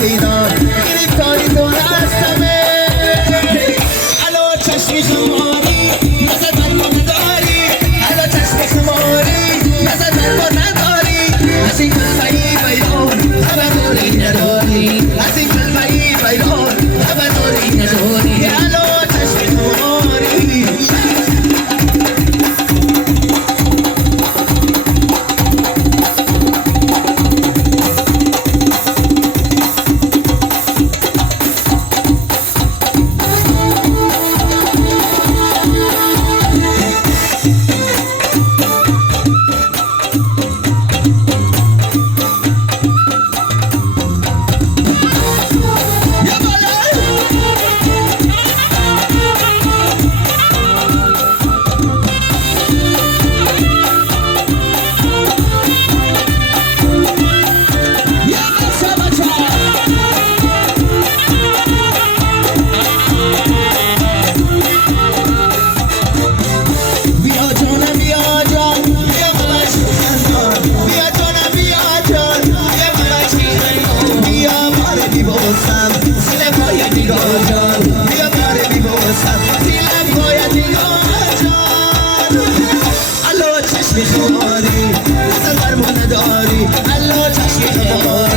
پیدا گرفتاری تو هستمه الو چشمی خماری نظر بر ما نداری الو چشمی خماری نظر بر ما نداری از این کلفهی بیرون خبرداری نداری از این کلفهی بیرون خبرداری نداری الو چشمی خماری چشمی خماری نظر بر ما نداری الو چشمی خماری